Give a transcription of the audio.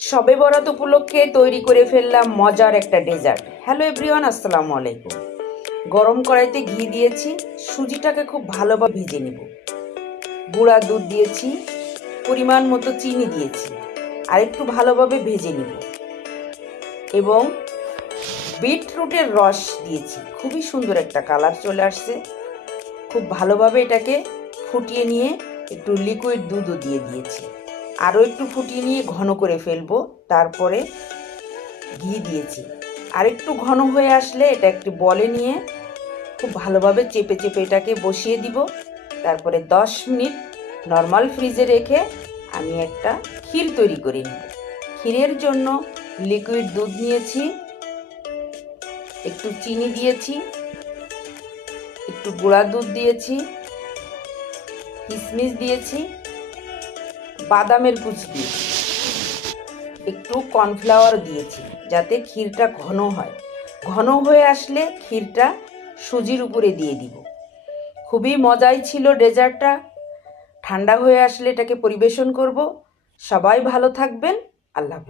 শবে বরাত উপলক্ষে তৈরি করে ফেললাম মজার একটা ডেজার্ট। হ্যালো এভরিওয়ান, আসসালামু আলাইকুম। গরম কড়াইতে ঘি দিয়েছি, সুজিটাকে খুব ভালোভাবে ভেজে নেব। গুঁড়া দুধ দিয়েছি, পরিমাণ মতো চিনি দিয়েছি, আর একটু ভালোভাবে ভেজে নেব। এবং বিটরুটের রস দিয়েছি, খুবই সুন্দর একটা কালার চলে আসছে। খুব ভালোভাবে এটাকে ফুটিয়ে নিয়ে একটু লিকুইড দুধও দিয়ে দিয়েছি। আরও একটু ফুটিয়ে নিয়ে ঘন করে ফেলবো। তারপরে ঘি দিয়েছি, আর একটু ঘন হয়ে আসলে এটা একটি বলে নিয়ে খুব ভালোভাবে চেপে চেপে এটাকে বসিয়ে দিব। তারপরে 10 মিনিট নর্মাল ফ্রিজে রেখে আমি একটা ক্ষীর তৈরি করে নিব। ক্ষীরের জন্য লিকুইড দুধ নিয়েছি, একটু চিনি দিয়েছি, একটু গুঁড়া দুধ দিয়েছি, কিশমিশ দিয়েছি, বাদামের কুচি দিয়েছি, একটু কর্নফ্লাওয়ার দিয়েছি যাতে ক্ষীরটা ঘন হয়। ঘন হয়ে আসলে ক্ষীরটা সুজির উপরে দিয়ে দিব। খুবই মজাই ছিল ডেজার্টটা। ঠান্ডা হয়ে আসলে এটাকে পরিবেশন করব। সবাই ভালো থাকবেন। আল্লাহ হাফেজ।